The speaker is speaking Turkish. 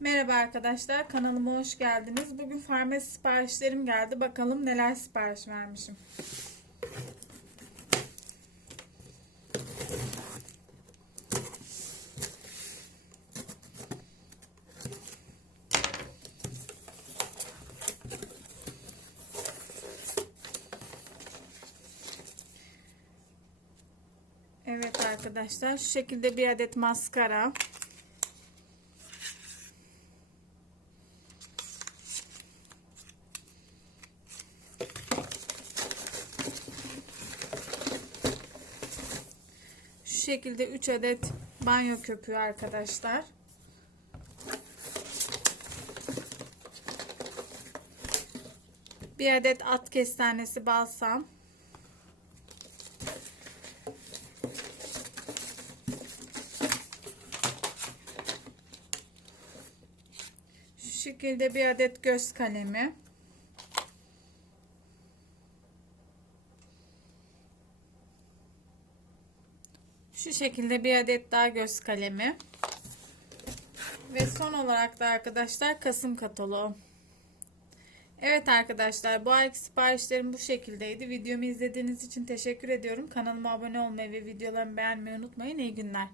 Merhaba arkadaşlar, kanalıma hoş geldiniz. Bugün farmasi siparişlerim geldi. Bakalım neler sipariş vermişim. Evet arkadaşlar, şu şekilde bir adet maskara. Şekilde 3 adet banyo köpüğü arkadaşlar. Bir adet at kestanesi balsam. Şu şekilde bir adet göz kalemi. Şu şekilde bir adet daha göz kalemi. Ve son olarak da arkadaşlar Kasım kataloğu. Evet arkadaşlar bu ayki siparişlerim bu şekildeydi. Videomu izlediğiniz için teşekkür ediyorum. Kanalıma abone olmayı ve videolarımı beğenmeyi unutmayın. İyi günler.